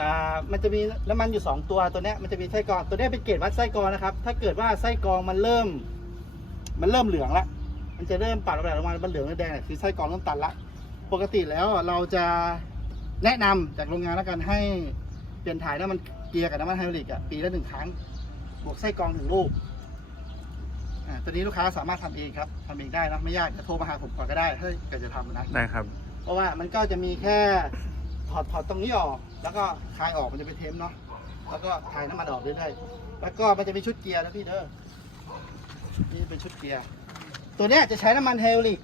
อ่ามันจะมีน้ำมันอยู่ 2 ตัวตัวเนี้ยมันจะมีไส้กรองตัวเนี้ยเป็นเกรดวัดไส้กรองนะครับ ถ้าเกิดว่าไส้กรองมันเริ่ม มันเริ่มเหลืองละมันจะเริ่มปัดออกมามันเหลืองหรือแดงเนี่ยคือไส้กรองเริ่มตันละปกติแล้วเราจะแนะนำจากโรงงานแล้วกันให้เปลี่ยนถ่ายน้ำมันเกียร์กับน้ำมันไฮดรอลิกอะปีละหนึ่งครั้ง บวกไส้กรองหนึ่งลูกอ่าตัวนี้ลูกค้าสามารถทำเองครับทำเองได้นะไม่ยากจะโทรมาหาผมก่อนก็ได้ถ้าเกิดจะทำนะ ได้ครับ เพราะว่ามันก็จะมีแค่ถ อดถอดตรงนี้ออก แล้วก็คลายออกมันจะเป็นเทมเนาะแล้วก็คลายน้ำมันออกเรื่อยๆแล้วก็มันจะมีชุดเกียร์นะพี่เด้อนี่เป็นชุดเกียร์ตัวเนี้ยจะใช้น้ำมันไฮอลิก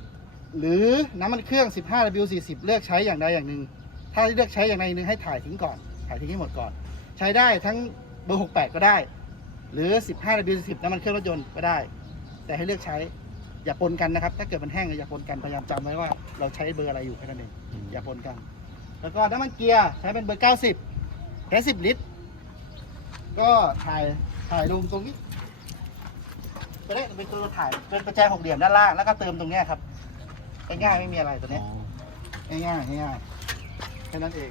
หรือน้ำมันเครื่อง 15W40 เลือกใช้อย่างใดอย่างหนึ่งถ้าเลือกใช้อย่างใดอย่างหนึ่งให้ถ่ายทิ้งก่อน ถ่ายทิ้งให้หมดก่อน ใช้ได้ทั้งเบอร์ 68 ก็ได้ หรือ 15W40 น้ำมันเครื่องรถยนต์ก็ได้ แต่ให้เลือกใช้อย่าปนกันนะครับ ถ้าเกิดมันแห้งอย่าปนกันพยายามจำไว้ว่าเราใช้เบอร์อะไรอยู่แค่นั้นเองอย่าปนกัน แล้วก็น้ำมันเกียร์ใช้เป็นเบอร์ 90แค่10 ลิตร ก็ถ่ายถ่ายลงตรงนี้ตัวนี้เป็นตัวถ่ายเป็นประแจหกเหลี่ยมด้านล่างแล้วก็เติมตรงเนี้ยครับง่ายๆไม่มีอะไรตัวเนี้ยง่ายๆง่ายๆแค่นั้นเอง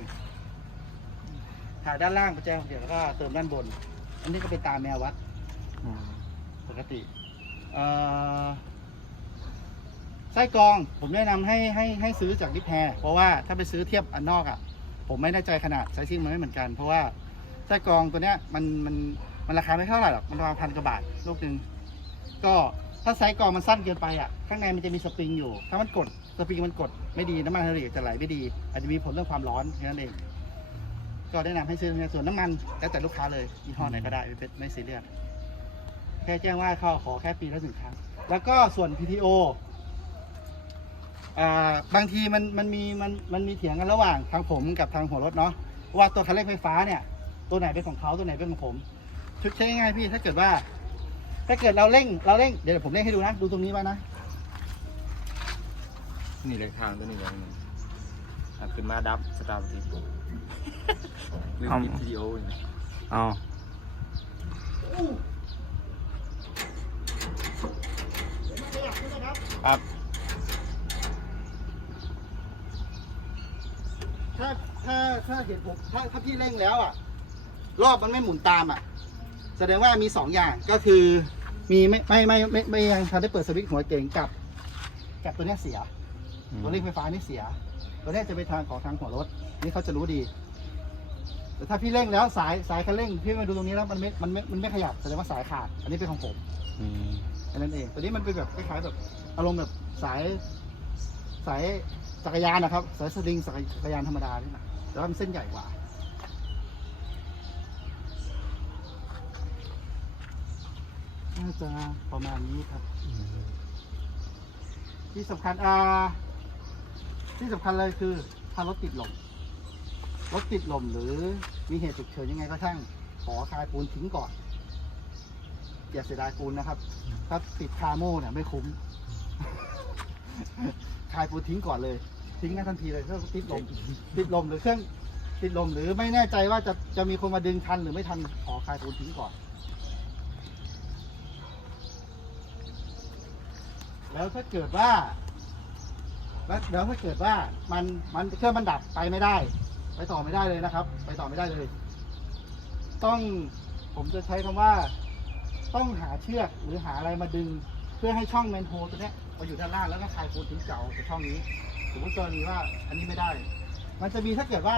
ถ่ายด้านล่างประแจหกเหลี่ยมแล้วก็เติมด้านบน อันนี้ก็เป็นตามแมววัดปกติเอ่อ ไส้กรองผมแนะนำให้ให้ให้ซื้อจากดิแพรเพราะว่าถ้าไปซื้อเทียบอันนอกอะ ผมไม่แน่ใจขนาดไซซิ่งมันไม่เหมือนกัน เพราะว่าไส้กรองตัวเนี้ยมันมันมันราคาไม่เท่าไหร่หรอกมันประมาณพันกว่าบาทลูกหนึ่งก็ถ้าไซส์กรองมันสั้นเกินไปอะข้างในมันจะมีสปริงอยู่ ถ้ามันกดสปริงมันกดไม่ดีน้ำมันไฮดรอลิกจะไหลไม่ดี อาจจะมีผลเรื่องความร้อนแค่นั้นเองก็แนะนำให้ซื้อในส่วนน้ำมันแล้วแต่ลูกค้าเลยยี่ห้อไหนก็ได้ไม่เป็นไม่ซีเรียสแค่แจ้งว่าเขาขอแค่ปีละหนึ่งครั้งแล้วก็ส่วน PTO อ่าบางทีมันมันมีมันมันมีเถียงกันระหว่างทางผมกับทางหัวรถเนาะว่าตัวคันเร่งไฟฟ้าเนี่ย ตัวไหนเป็นของเขาตัวไหนเป็นของผมชุดใช้ง่ายๆพี่ถ้าเกิดว่า ถ้าเกิดเราเร่งเราเร่งเดี๋ยวผมเร่งให้ดูนะ ดูตรงนี้ไว้นะนี่เลยทางตัวนี้อย่างหนึงอะขึ้นมาดับสตาร์ททีปุ๊บลืมเอาปิดวิดีโออยู่นะเอาครับ ถ้าถ้าถ้าเห็นผมถ้าถ้าพี่เร่งแล้วอะ รอบมันไม่หมุนตามอะ แสดงว่ามีสองอย่างก็คือมีไม่ไม่ไม่ไม่ไม่ยังทันได้เปิดสวิตช์หัวเก่งกับกับตัวเนี้ยเสีย ตัวเร่งไฟฟ้านี่เสีย ตัวเนี้ยจะไปทางของทางหัวรถ นี่เขาจะรู้ดี แต่ถ้าพี่เร่งแล้วสายสายคันเร่งพี่มาดูตรงนี้แล้วมันไม่มันไม่มันไม่ขยับแสดงว่าสายขาด อันนี้เป็นของผมอืม แค่นั้นเอง ตัวนี้มันเป็นแบบคล้ายๆแบบอารมณ์แบบสายสาย จักรยานนะครับสายสลิงสายจักรยานธรรมดานี่นะแต่ว่ามันเส้นใหญ่กว่าน่าจะประมาณนี้ครับ ที่สำคัญอ่าที่สำคัญเลยคือ ถ้ารถติดลมรถติดลมหรือมีเหตุฉุกเฉินยังไงก็ช่างขอคายปูนทิ้งก่อนอย่าเสียดายปูนนะครับ ถ้าติดคาโม่เนี่ยไม่คุ้ม คลายปูนทิ้งก่อนเลย ทิ้งกันทันทีเลยเครื่องติดลม ติดลมหรือเครื่องติดลมหรือไม่แน่ใจว่าจะจะมีคนมาดึงทันหรือไม่ทันขอคลายปูนทิ้งก่อน แล้วถ้าเกิดว่าแล้วแล้วถ้าเกิดว่ามันมันเครื่องมันดับไปไม่ได้ ไปต่อไม่ได้เลยนะครับ ไปต่อไม่ได้เลย ต้องผมจะใช้คำว่า ต้องหาเชือกหรือหาอะไรมาดึง เพื่อให้ช่องแมนโฮตัวเนี้ย มาอยู่ด้านล่างแล้วก็คลายปูนทิ้งเก่าจากช่องนี้สมมติกรณีว่าอันนี้ไม่ได้ มันจะมีถ้าเกิดว่า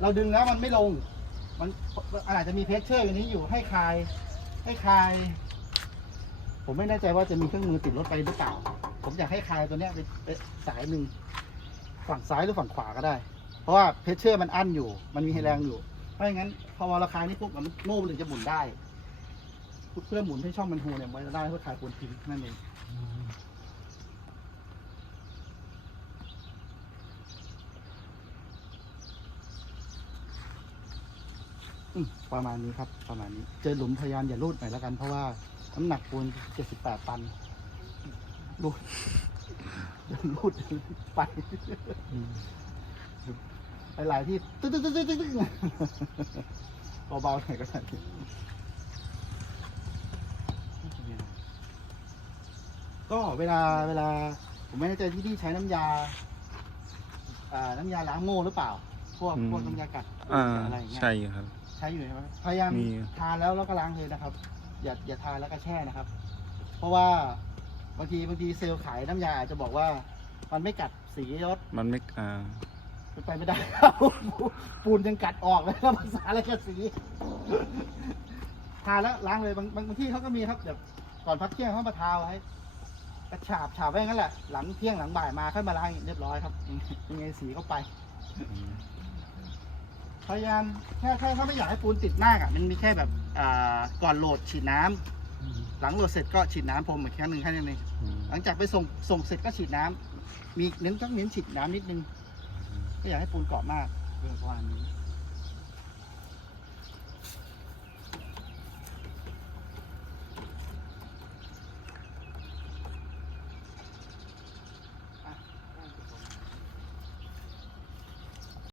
เราดึงแล้วมันไม่ลง มันอาจจะมีเพชเชอร์อย่างนี้อยู่ให้คลายให้คลาย ผมไม่แน่ใจว่าจะมีเครื่องมือติดรถไปหรือเปล่า ผมอยากให้คลายตัวเนี้ยไปไปสายหนึ่งฝั่งซ้ายหรือฝั่งขวาก็ได้ เพราะว่าเพชเชอร์มันอั้นอยู่ มันมีแรงอยู่ เพราะงั้นพอเราคลายนี่ปุ๊บมันโม่มันถึงจะหมุนได้เพื่อหมุนให้ช่องมันโฮเนี่ยมันจะได้เพื่อคลายปูนทิ้งนั่นเอง อืมประมาณนี้ครับ ประมาณนี้ เจอหลุมพยายามอย่าลูดหน่อยแล้วกัน เพราะว่าน้ำหนักปูน78ตันลูดลูดไปหลายๆที่ตึ๊ดตึ๊ดตึ๊ดตึ๊ดตึ๊ดเบาๆหน่อยก็ได้ก็เวลาเวลา ผมไม่แน่ใจที่นี่ใช้น้ำยาอ่าน้ำยาล้างโม่หรือเปล่า พวกอืมพวกน้ำยากัดอ่าอะไรอย่างเงี้ยใช่ครับ ใช้อยู่ใช่ไหมพยายามมี ทานแล้วแล้วก็ล้างเลยนะครับ อย่าอย่าทานแล้วก็แช่นะครับ เพราะว่าบางทีบางทีเซลล์ขายน้ำยาอาจจะบอกว่า มันไม่กัดสีรถมันไม่อ่าเป็นไปไม่ได้ครับ ปูนยังกัดออกเลยแล้วภาษาอะไรกับสีทาแล้วล้างเลยบางบางบางที่เขาก็มีครับเดี๋ยวก่อนพักเที่ยงเขามาทาไว้กระฉาบฉาบไว้งั้นแหละหลังเที่ยงหลังบ่ายมาค่อยมาล้างเรียบร้อยครับยังไงสีเข้าไป พยายามแค่แค่ถ้าไม่อยากให้ปูนติดมากอะมันมีแค่แบบอ่าก่อนโหลดฉีดน้ำหลังโหลดเสร็จก็ฉีดน้ำพรมอีกครั้งหนึ่งแค่นั้นเองหลังจากไปส่งส่งเสร็จก็ฉีดน้ำมีเน้นต้องเน้นฉีดน้ำนิดนึงไม่อยากให้ปูนเกาะมากเรื่องประมาณนี้